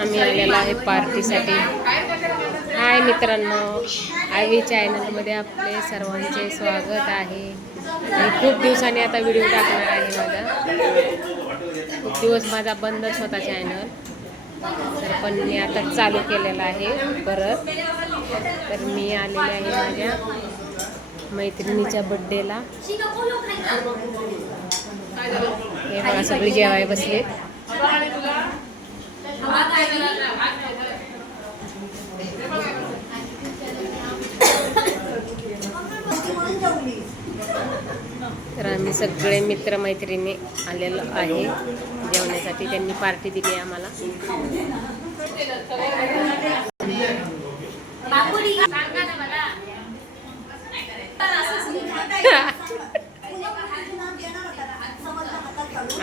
आम्ही आलेलो आहे पार्टीसाठी. हाय मित्रांनो, आयवी चॅनलमध्ये आपले सर्वांचे स्वागत आहे. आणि खूप दिवसांनी आता व्हिडिओ टाकणार आहे माझा. खूप दिवस माझा बंदच होता चॅनल, तर पण मी आता चालू केलेला आहे परत. तर मी आलेले आहे माझ्या मैत्रिणीच्या बड्डेला. हे बघा सगळी जेवाय बसलेत. तर आम्ही सगळे मित्रमैत्रिणी आलेलो आहे जेवण्यासाठी. त्यांनी पार्टी दिली आम्हाला.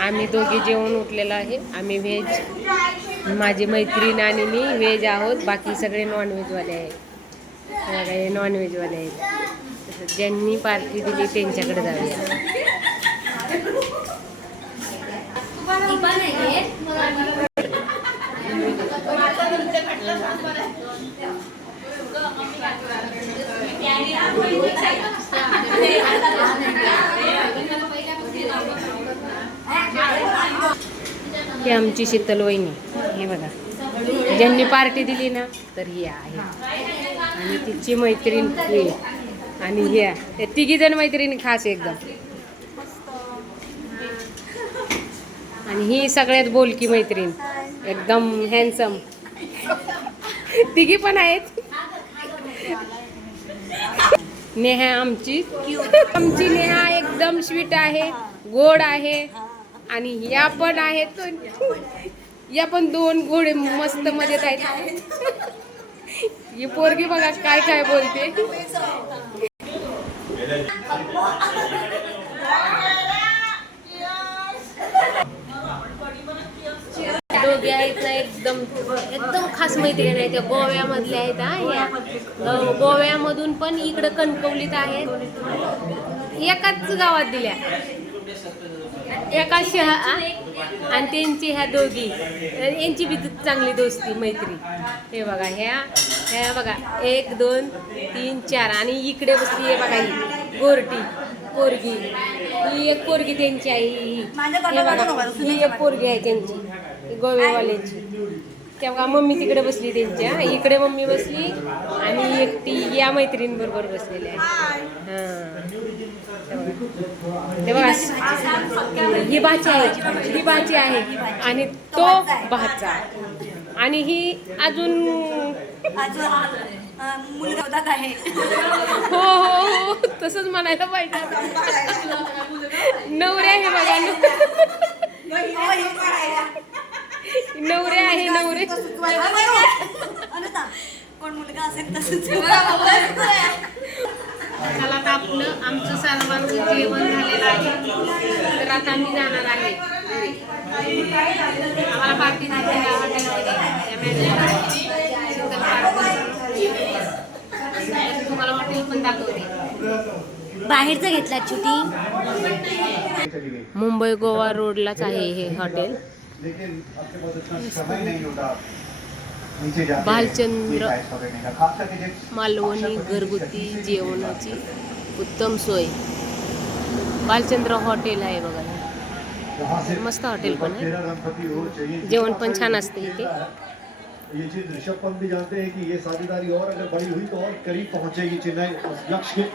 आम्ही दोघी जेवण उठलेलो आहे. आम्ही व्हेज, माझी मैत्रीण आणि मी व्हेज आहोत. बाकी सगळे नॉनव्हेजवाले आहेत. हे नॉनव्हेजवाले आहेत. ज्यांनी पार्टी दिली त्यांच्याकडे जाऊया. ही आमची शीतल वहिनी. हे बघा, ज्यांनी पार्टी दिली ना तर ही आहे. आणि तिची मैत्रीण ही, आणि ह्या तिघी जण मैत्रिणी खास एकदम. आणि ही सगळ्यात बोलकी मैत्रीण, एकदम हँडसम. तिघी पण आहेत. नेहा आमची नेहा एकदम स्वीट आहे, गोड आहे. आणि या पण आहेत, या पण दोन गोडे मस्त मजेत आहेत. ही पोरगी बघा काय काय बोलते. दोघे आहेत ना एकदम एकदम खास मैत्रिणी आहेत. त्या गोव्यामधल्या आहेत. ह्या गोव्यामधून पण इकडं कणकवलीत आहेत. एकाच गावात दिल्या, एका आणि त्यांची ह्या दोघी, यांची बी चांगली दोस्ती मैत्री. हे बघा, ह्या बघा 1 2 3 4. आणि इकडे बसली आहे बघा ही गोरटी पोरगी. ही एक पोरगी त्यांची आहे. हे बघा, ही एक पोरगी आहे त्यांची गोव्यावाल्यांची. तेव्हा मम्मी तिकडे बसली त्यांच्या, इकडे मम्मी बसली. आणि एकटी या मैत्रिणीबरोबर बसलेली आहे. हां, ते बघा, ही बाची आहे, ही बाची आहे. आणि तो भाचा. आणि ही अजून मुलगा आहे. हो हो हो, तसंच म्हणायला पाहिजे. नवरे आहे बघा, नवरे आहे, नवरे. कोण मुलगा असेल तसंच. चला आता आपलं आमचं सर्वांचं जेवण झालेलं आहे. तर आता आम्ही जाणार आहे. आम्हाला पार्टी दिली तुम्हाला हॉटेल पण दाखवते. बाहेरचं घेतला छुटी. मुंबई गोवा रोडलाच आहे हे हॉटेल. भालचंद्र मालवणी घरगुती जेवणाची उत्तम सोय. भालचंद्र हॉटेल आहे बघा. मस्त हॉटेल पण आहे. जेवण पण छान असते इथे. ये चीज ऋषभ पंत भी जानते हैं कि ये साझेदारी और अगर बड़ी हुई तो और करीब पहुंचेगी चेन्नई उस लक्ष्य के.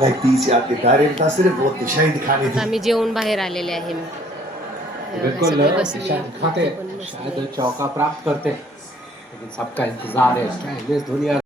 लगती आपके दायरे का सिर्फ वो दिशाएं दिखानी थी. आम्ही जेवण बाहेर आलेले आहे. बिल्कुल दिखाते शायद चौका प्राप्त करते, लेकिन सबका इंतजार है. दुनिया